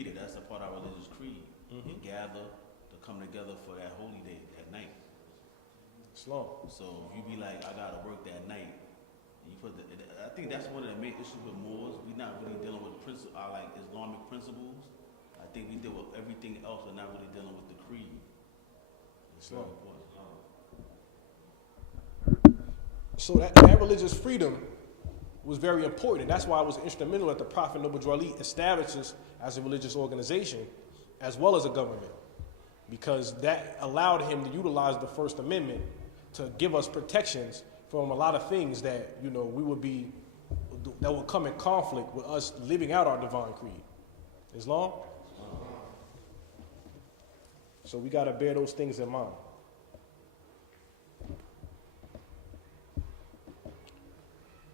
read it. That's a part of our religious creed. We gather to come together for that holy day at night. Islam. So if you be like, I gotta work that night, and you put I think that's one of the main issues with Moors. We're not really dealing with like Islamic principles. I think we deal with everything else, but not really dealing with the creed. It's very important. So that religious freedom was very important, and that's why it was instrumental that the Prophet Noble Drew Ali established us as a religious organization, as well as a government, because that allowed him to utilize the First Amendment to give us protections from a lot of things that that would come in conflict with us living out our divine creed. Islam. So we got to bear those things in mind.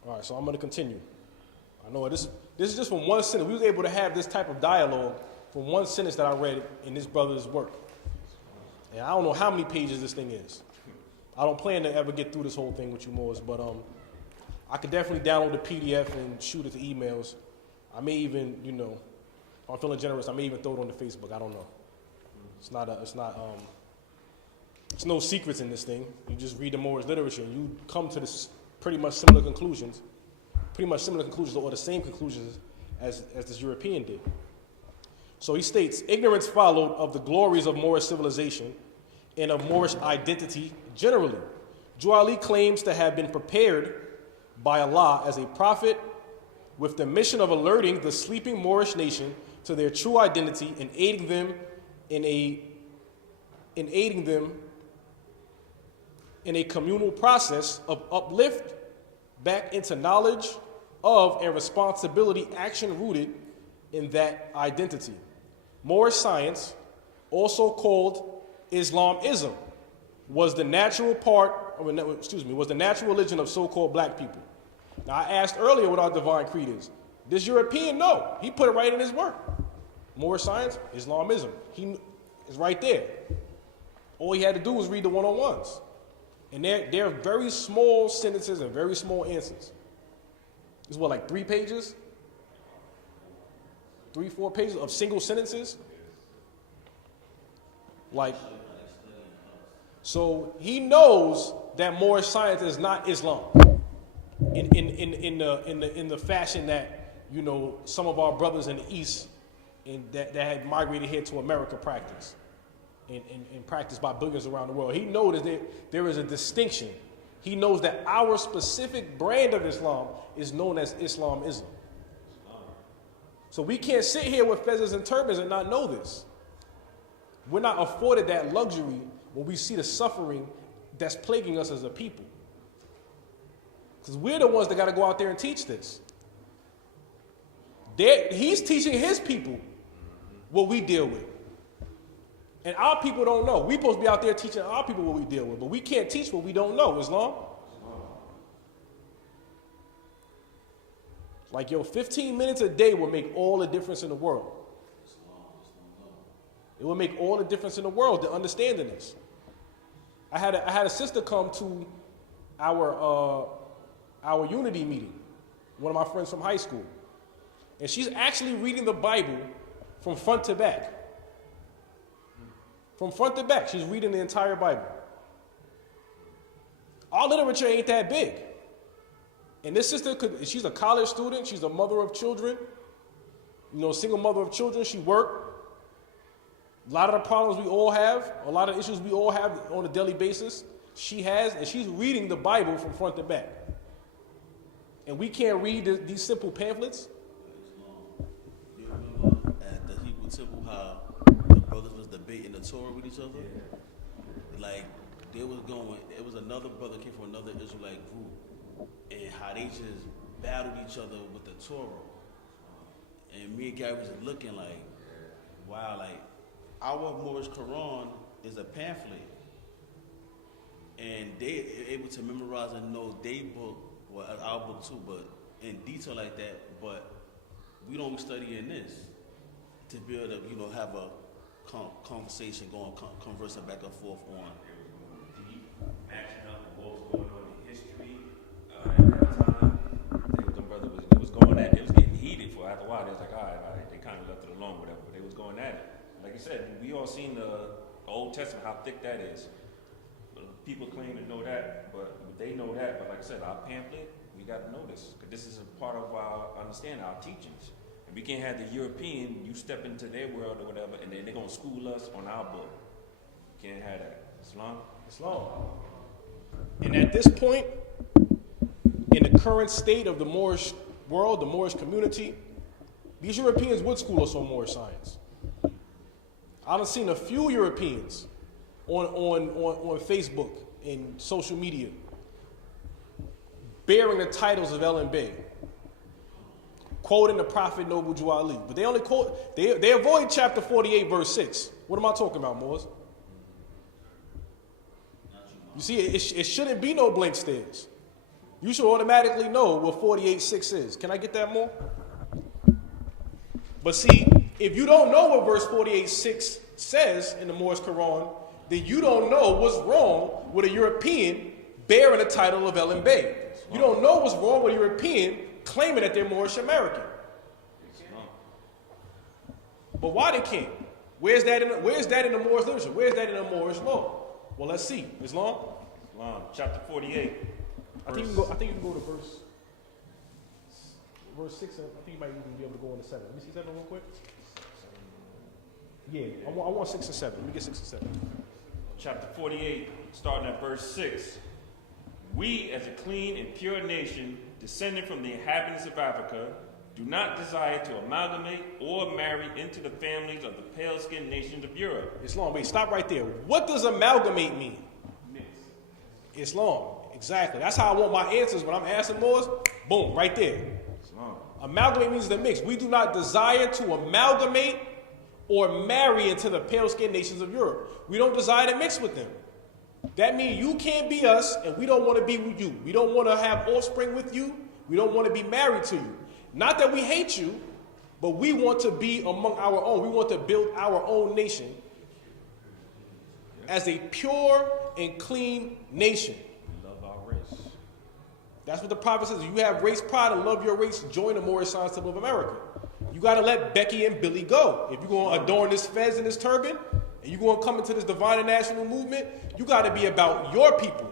All right, so I'm going to continue. I know this is just from one sentence. We was able to have this type of dialogue from one sentence that I read in this brother's work. And I don't know how many pages this thing is. I don't plan to ever get through this whole thing with you, Moors, but I could definitely download the PDF and shoot it to emails. I may even, if I'm feeling generous, I may even throw it on the Facebook. I don't know. It's no secrets in this thing. You just read the Moorish literature and you come to this pretty much similar conclusions, or the same conclusions as this European did. So he states, ignorance followed of the glories of Moorish civilization and of Moorish identity generally. Drew Ali claims to have been prepared by Allah as a prophet with the mission of alerting the sleeping Moorish nation to their true identity and aiding them in a communal process of uplift back into knowledge of and responsibility action rooted in that identity. Moorish science, also called Islamism, was the natural religion of so-called black people. Now, I asked earlier what our divine creed is. This European, no. He put it right in his work. Moorish science, Islamism. He is right there. All he had to do was read the one-on-ones. And they're very small sentences and very small answers. It's what, like 3 pages? 3-4 pages of single sentences? So he knows that Moorish science is not Islam in the fashion that, some of our brothers in the East that had migrated here to America practice. And practiced by billions around the world. He knows that there is a distinction. He knows that our specific brand of Islam is known as Islamism. So we can't sit here with feathers and turbans and not know this. We're not afforded that luxury when we see the suffering that's plaguing us as a people. Because we're the ones that got to go out there and teach this. He's teaching his people what we deal with. And our people don't know. We're supposed to be out there teaching our people what we deal with, but we can't teach what we don't know. Islam. Like, 15 minutes a day will make all the difference in the world. It will make all the difference in the world to understanding this. I had a sister come to our unity meeting, one of my friends from high school, and she's actually reading the Bible from front to back. From front to back, she's reading the entire Bible. Our literature ain't that big. And this sister, she's a college student, she's a mother of children, single mother of children, she worked. A lot of the problems we all have, a lot of issues we all have on a daily basis, she has, and she's reading the Bible from front to back. And we can't read these simple pamphlets. You remember at the Hebrew temple how the brothers was debating the Torah with each other? Like, it was another brother came from another Israelite group, and how they just battled each other with the Torah. And me and Gary was looking like, wow, like, our Moorish Quran is a pamphlet. And they able to memorize and know their book, well, our book too, but in detail like that. But we don't study in this to be able to, have a conversation going, conversing back and forth on. Deep, matching up with what was going on in history at that time. It was getting heated for after a while. They was like, all right, they kind of left it alone, whatever. They going at it. Like I said, we all seen the Old Testament, how thick that is. People claim to know that, but they know that. But like I said, our pamphlet, we got to know this, because this is a part of our understanding, our teachings. And we can't have the European, you step into their world or whatever, and then they're going to school us on our book. Can't have that. Islam? Islam. And at this point, in the current state of the Moorish world, the Moorish community, these Europeans would school us on Moorish science. I've seen a few Europeans on Facebook and social media bearing the titles of M.S.T.A, quoting the Prophet Noble Jew Ali. But they only quote, they avoid chapter 48, verse 6. What am I talking about, Moors? You see, it shouldn't be no blank stares. You should automatically know what 48:6 is. Can I get that more? But see, if you don't know what verse 48:6 says in the Moorish Quran, then you don't know what's wrong with a European bearing the title of M.S.T.A. You don't know what's wrong with a European claiming that they're Moorish American. But why they can't? Where's that in the Moorish literature? Where's that in the Moorish law? Well, let's see. Islam? Islam, chapter 48. I think you can go to verse 6. I think you might even be able to go into 7. Let me see 7 real quick. Yeah, I want 6 and 7. Let me get 6 and 7. Chapter 48, starting at verse 6. We, as a clean and pure nation, descended from the inhabitants of Africa, do not desire to amalgamate or marry into the families of the pale-skinned nations of Europe. Islam, wait, stop right there. What does amalgamate mean? Mix. Islam, exactly. That's how I want my answers when I'm asking Moors. Boom, right there. Islam. Amalgamate means to mix. We do not desire to amalgamate or marry into the pale-skinned nations of Europe. We don't desire to mix with them. That means you can't be us, and we don't want to be with you. We don't want to have offspring with you. We don't want to be married to you. Not that we hate you, but we want to be among our own. We want to build our own nation as a pure and clean nation. We love our race. That's what the prophet says. If you have race pride and love your race, join the Moorish Science Temple of America. You got to let Becky and Billy go. If you're going to adorn this fez and this turban, and you're going to come into this divine and national movement, you got to be about your people.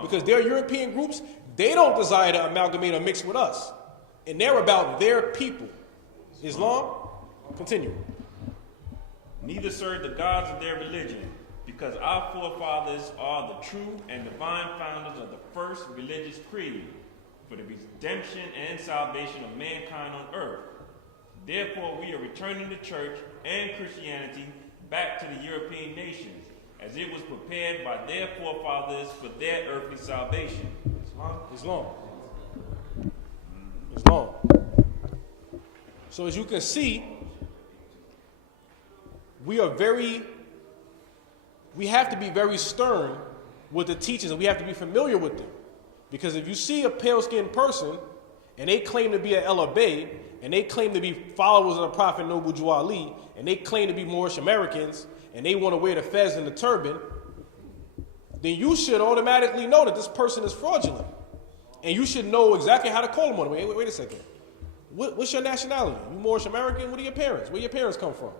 Because their European groups, they don't desire to amalgamate or mix with us. And they're about their people. Islam? Continue. Neither serve the gods of their religion, because our forefathers are the true and divine founders of the first religious creed for the redemption and salvation of mankind on earth. Therefore, we are returning the church and Christianity back to the European nations, as it was prepared by their forefathers for their earthly salvation. Islam. Islam. So as you can see, we have to be very stern with the teachings, and we have to be familiar with them. Because if you see a pale-skinned person, and they claim to be an El-Abay, and they claim to be followers of the Prophet Noble Jew Ali, and they claim to be Moorish Americans, and they want to wear the fez and the turban, then you should automatically know that this person is fraudulent. And you should know exactly how to call them on it. Wait a second. What's your nationality? You Moorish American? What are your parents? Where your parents come from?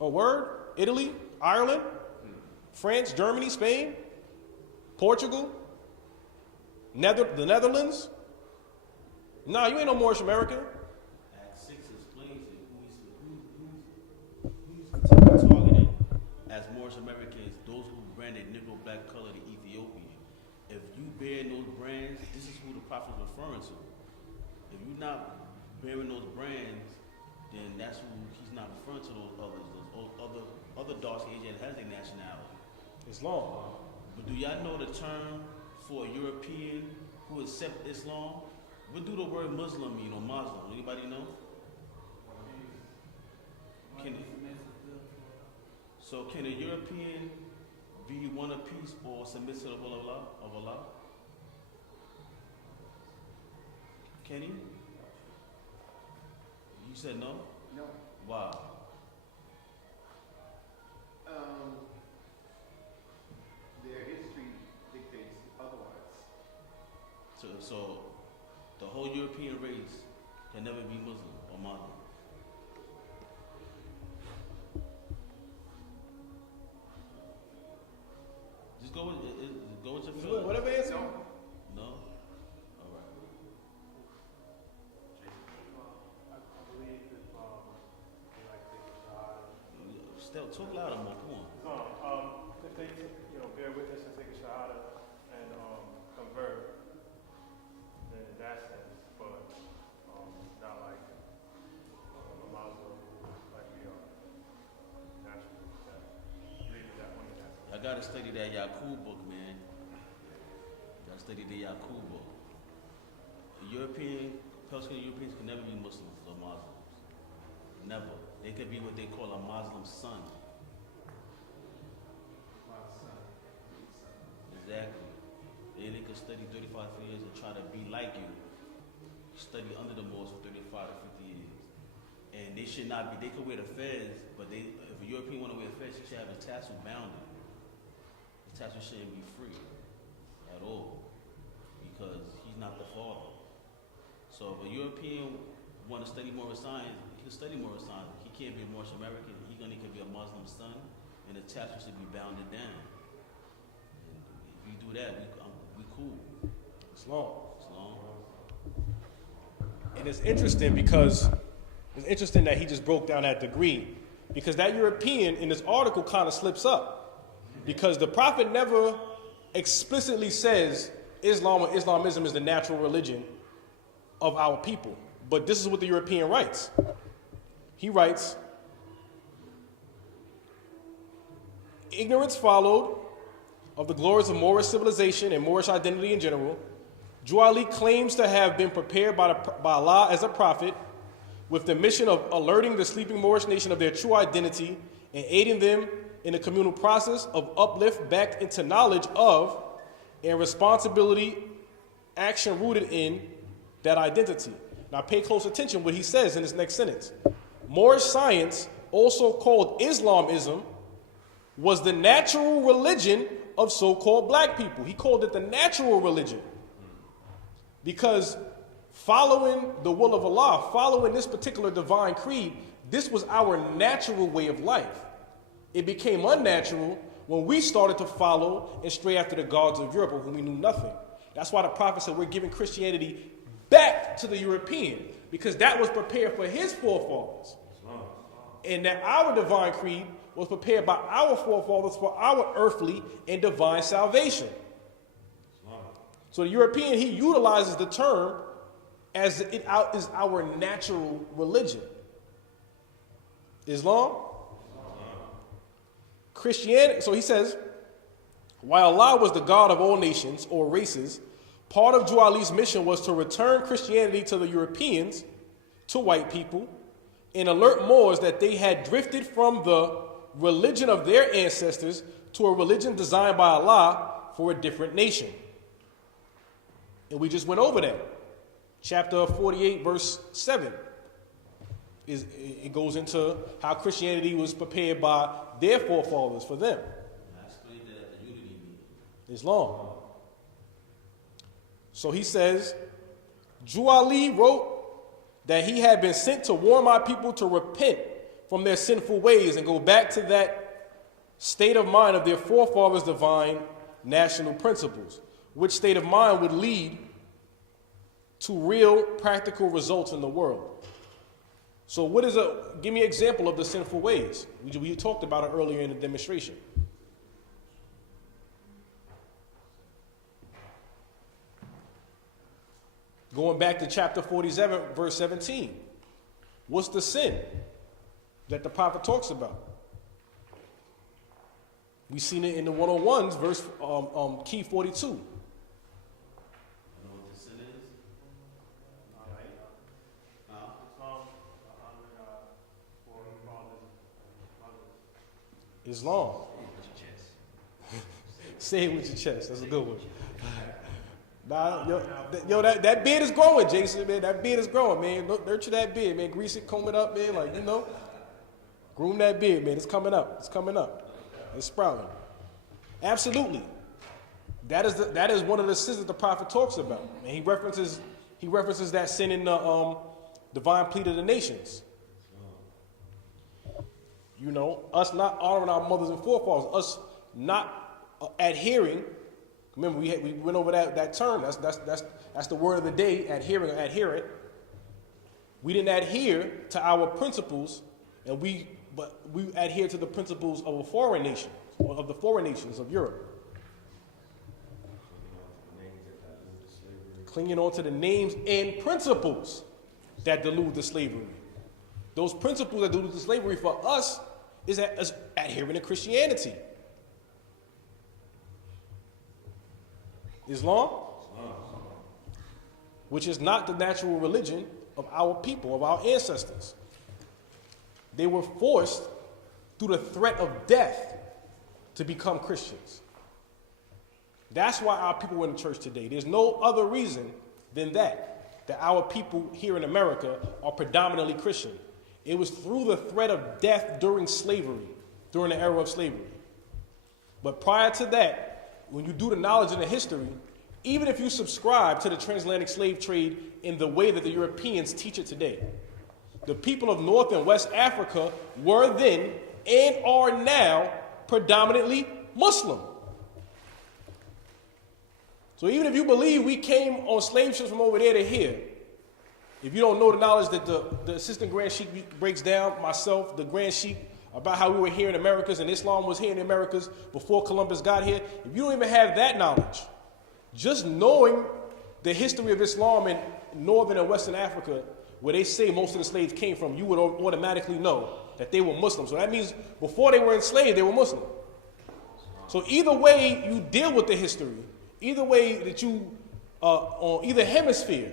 A word? Italy? Ireland? France? Germany? Spain? Portugal? The Netherlands? Nah, you ain't no Moorish American. Act 6 explains it. Who's targeted as Moorish Americans, those who branded Negro, black, color, the Ethiopian. If you bear those brands, this is who the prophet is referring to. If you're not bearing those brands, then that's who he's not referring to those others, those other dark Asian that has a nationality. Islam. But do y'all know the term for a European who accept Islam? What do the word Muslim mean or Muslim? Anybody know? Can a European be one of peace or submit to the will of Allah? Can he? You said no? No. Why? Their history dictates otherwise. So the whole European race can never be Muslim or Muslim. Just go with your feelings. Whatever answer. No? All right. I believe if they like take a shot. Still, talk louder, man. Come on. If they bear witness and take a shot and convert, then in that sense, but not like a Muslim like we are naturally. Believe that one. I gotta study that Yaqub book, man. Gotta study the Yaqub book. Persian Europeans can never be Muslims or Muslims. Never. They could be what they call a Muslim son. Exactly. They could study 35 years and try to be like you. Study under the Moors for 35 to 50 years. And they should not be, they could wear the fez, but if a European want to wear a fez, he should have a tassel bounded. The tassel shouldn't be free at all because he's not the father. So if a European want to study Moorish science, he can study Moorish science. He can't be a Moorish American. He can be a Muslim son, and the tassel should be bounded down. And if you do that, we cool. It's long. It's long. And it's interesting because it's interesting that he just broke down that degree, because that European in this article kind of slips up, because the prophet never explicitly says Islam or Islamism is the natural religion of our people. But this is what the European writes. He writes, ignorance followed of the glories of Moorish civilization and Moorish identity in general. Juali claims to have been prepared by Allah as a prophet with the mission of alerting the sleeping Moorish nation of their true identity and aiding them in the communal process of uplift back into knowledge of and responsibility action rooted in that identity. Now pay close attention what he says in this next sentence. Moorish science, also called Islamism, was the natural religion of so-called black people. He called it the natural religion because following the will of Allah, following this particular divine creed, this was our natural way of life. It became unnatural when we started to follow and stray after the gods of Europe, of whom we knew nothing. That's why the prophet said we're giving Christianity back to the European, because that was prepared for his forefathers. And that our divine creed was prepared by our forefathers for our earthly and divine salvation. So the European, he utilizes the term as it is our natural religion. Islam? Christianity. So he says, while Allah was the God of all nations or races, part of Juali's mission was to return Christianity to the Europeans, to white people, and alert Moors that they had drifted from the religion of their ancestors to a religion designed by Allah for a different nation. And we just went over that. Chapter 48, verse 7. It goes into how Christianity was prepared by their forefathers for them. I explained that at the unity meeting. Islam. So he says, Juali wrote that he had been sent to warn my people to repent from their sinful ways and go back to that state of mind of their forefathers' divine national principles, which state of mind would lead to real practical results in the world. So give me an example of the sinful ways. We talked about it earlier in the demonstration. Going back to chapter 47, verse 17. What's the sin that the prophet talks about? We've seen it in the 101s, verse key 42. You know what the sin is? Islam. Say it with your chest. That's a good one. Nah, yo, that beard is growing, Jason, man. That beard is growing, man. Nurture that beard, man. Grease it, comb it up, man. Like, groom that beard, man. It's coming up. It's coming up. It's sprouting. Absolutely. That is one of the sins that the prophet talks about. And he references that sin in the divine plea to the nations. Us not honoring our mothers and forefathers, us not adhering. Remember, we went over that term. That's the word of the day, adhering or adherent. We didn't adhere to our principles, but we adhere to the principles of a foreign nation, or of the foreign nations of Europe. Clinging on to the names and principles that delude to slavery. Those principles that delude to slavery for us is adhering to Christianity. Islam, which is not the natural religion of our people, of our ancestors. They were forced through the threat of death to become Christians. That's why our people are in the church today. There's no other reason than that our people here in America are predominantly Christian. It was through the threat of death during slavery, during the era of slavery. But prior to that, when you do the knowledge and the history, even if you subscribe to the transatlantic slave trade in the way that the Europeans teach it today, the people of North and West Africa were then and are now predominantly Muslim. So even if you believe we came on slave ships from over there to here, if you don't know the knowledge that the assistant Grand Sheikh breaks down, myself, the Grand Sheikh, about how we were here in Americas and Islam was here in the Americas before Columbus got here, if you don't even have that knowledge, just knowing the history of Islam in Northern and Western Africa, where they say most of the slaves came from, you would automatically know that they were Muslim. So that means before they were enslaved, they were Muslim. So either way you deal with the history, either way that you, on either hemisphere,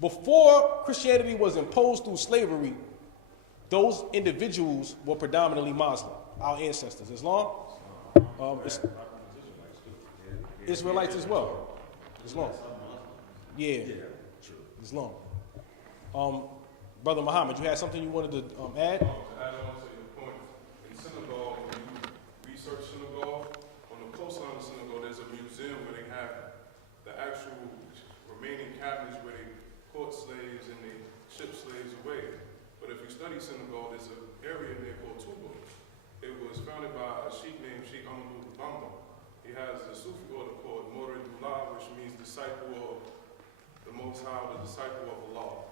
before Christianity was imposed through slavery, those individuals were predominantly Muslim, our ancestors. Islam, Israelites as well. Islam. Yeah, Islam. Brother Muhammad, you had something you wanted to add? To add on to your point, in Senegal, when you research Senegal, on the coastline of Senegal, there's a museum where they have the actual remaining cabinets where they caught slaves and they shipped slaves away. But if you study Senegal, there's an area in there called Touba. It was founded by a sheikh named Sheikh Amadou Bamba. He has a Sufi order called Moorish, which means disciple of the Most High, the disciple of Allah.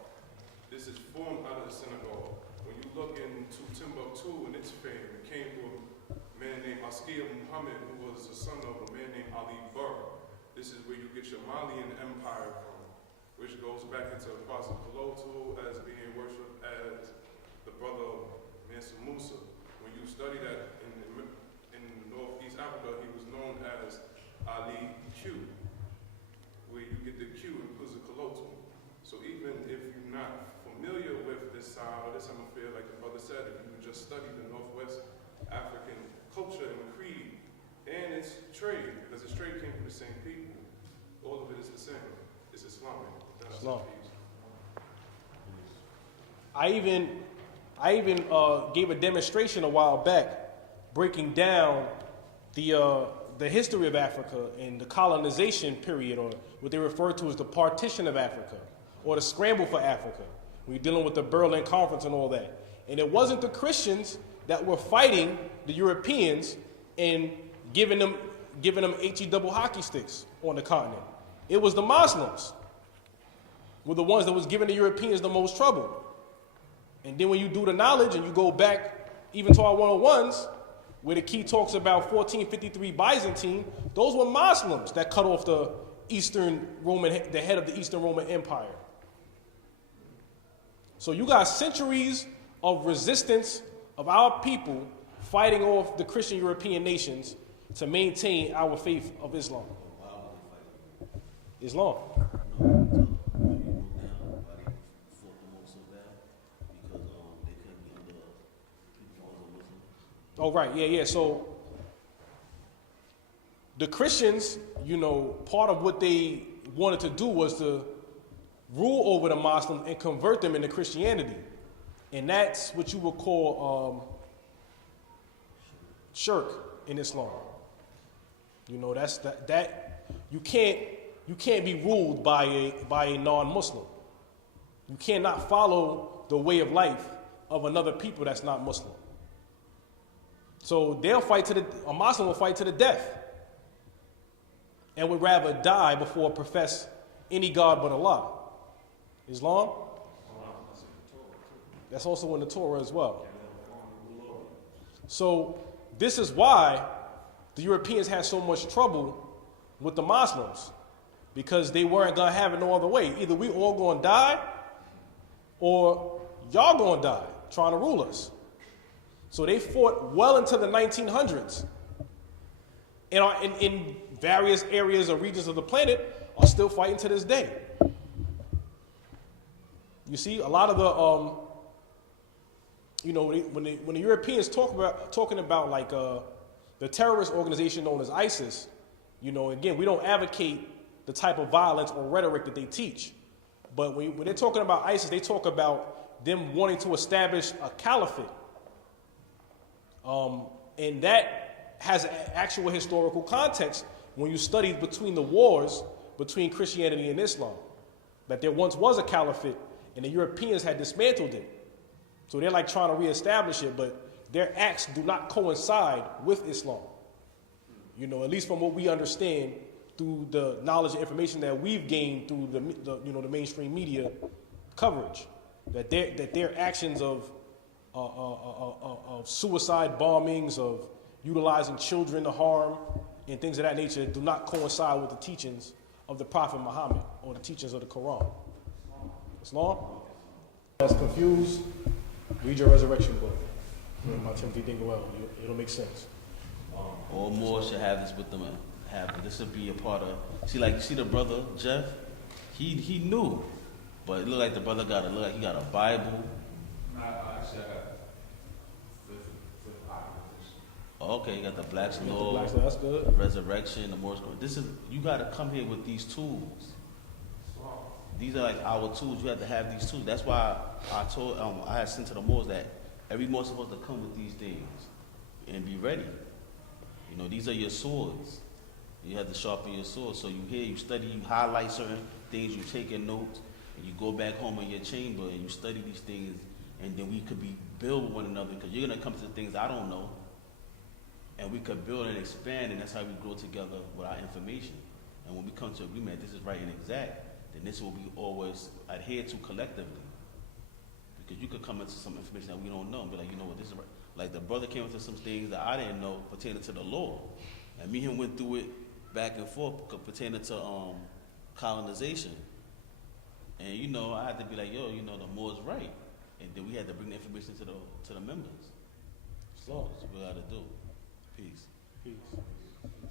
This is formed out of the Senegal. When you look into Timbuktu and its fame, it came from a man named M.S.T.A Muhammad, who was the son of a man named Ali Burr. This is where you get your Malian empire from, which goes back into Apostle Colotu as being worshipped as the brother of Mansa Musa. When you study that in Northeast Africa, he was known as Ali Q, where you get the Q in Colotu. So even if you're not familiar with this side or this hemisphere, like the brother said, if you just study the Northwest African culture and creed and its trade, because its trade came from the same people, all of it is the same. It's Islamic. Islam. I even gave a demonstration a while back, breaking down the history of Africa and the colonization period, or what they refer to as the partition of Africa, or the scramble for Africa. We're dealing with the Berlin Conference and all that. And it wasn't the Christians that were fighting the Europeans and giving them HE double hockey sticks on the continent. It was the Muslims were the ones that was giving the Europeans the most trouble. And then when you do the knowledge and you go back even to our 101s, where the key talks about 1453 Byzantine, those were Muslims that cut off the head of the Eastern Roman Empire. So you got centuries of resistance of our people fighting off the Christian European nations to maintain our faith of Islam. Islam. Oh, right, yeah. So the Christians, part of what they wanted to do was to rule over the Muslims and convert them into Christianity. And that's what you would call shirk in Islam. That's that you can't be ruled by a non-Muslim. You cannot follow the way of life of another people that's not Muslim. So a Muslim will fight to the death and would rather die before profess any God but Allah. Islam? That's also in the Torah as well. So this is why the Europeans had so much trouble with the Muslims, because they weren't going to have it no other way. Either we all going to die or y'all going to die trying to rule us. So they fought well into the 1900s. And in various areas or regions of the planet are still fighting to this day. You see, a lot of the, when the Europeans talking about like the terrorist organization known as ISIS, again, we don't advocate the type of violence or rhetoric that they teach. But when they're talking about ISIS, they talk about them wanting to establish a caliphate. And that has an actual historical context when you study between the wars between Christianity and Islam. That there once was a caliphate and the Europeans had dismantled it. So they're like trying to reestablish it, but their acts do not coincide with Islam. At least from what we understand through the knowledge and information that we've gained through the mainstream media coverage, that their actions of suicide bombings, of utilizing children to harm, and things of that nature do not coincide with the teachings of the Prophet Muhammad or the teachings of the Quran. Islam? That's confused. Read your resurrection book. By Timothy Dingle. It'll make sense. Or more should have this with them. This would be a part of. You see the brother Jeff. He knew, but it looked like the brother looked like he got a Bible. Okay, you got the Black's Law, that's good. Resurrection, the Moorish. You got to come here with these tools. These are like our tools. You have to have these tools. That's why I had sent to the Moors that every Moor is supposed to come with these things and be ready. These are your swords. You have to sharpen your sword. So you study, you highlight certain things, you take in notes, and you go back home in your chamber and you study these things, and then we could build with one another, because you're gonna come to the things I don't know, and we could build and expand, and that's how we grow together with our information. And when we come to agreement, this is right and exact, then this will be always adhered to collectively. Because you could come into some information that we don't know and be like, what, this is right. Like the brother came into some things that I didn't know pertaining to the law. And me and him went through it back and forth pertaining to colonization. And I had to be like, the Moor's right. And then we had to bring the information to the members. So that's what we had to do. Peace. Peace.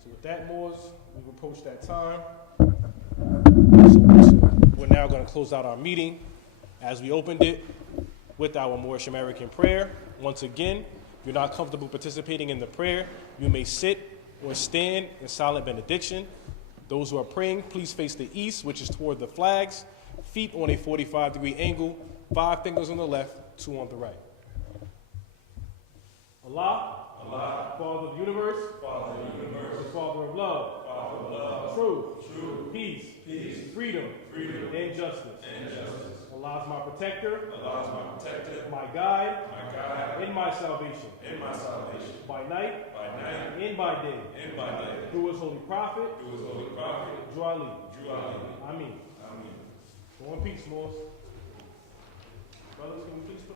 So with that, Moors, we've approached that time. So we're now going to close out our meeting as we opened it with our Moorish American prayer. Once again, if you're not comfortable participating in the prayer, you may sit or stand in silent benediction. Those who are praying, please face the east, which is toward the flags, feet on a 45-degree angle, 5 fingers on the left, 2 on the right. Allah, Father of the universe, the Father of love, truth, peace, freedom, and justice. Allah is my protector, my guide, in my salvation, by night, and by day, through his holy prophet, Drew Ali. Ameen. Go in peace, Moors. Brothers, can we please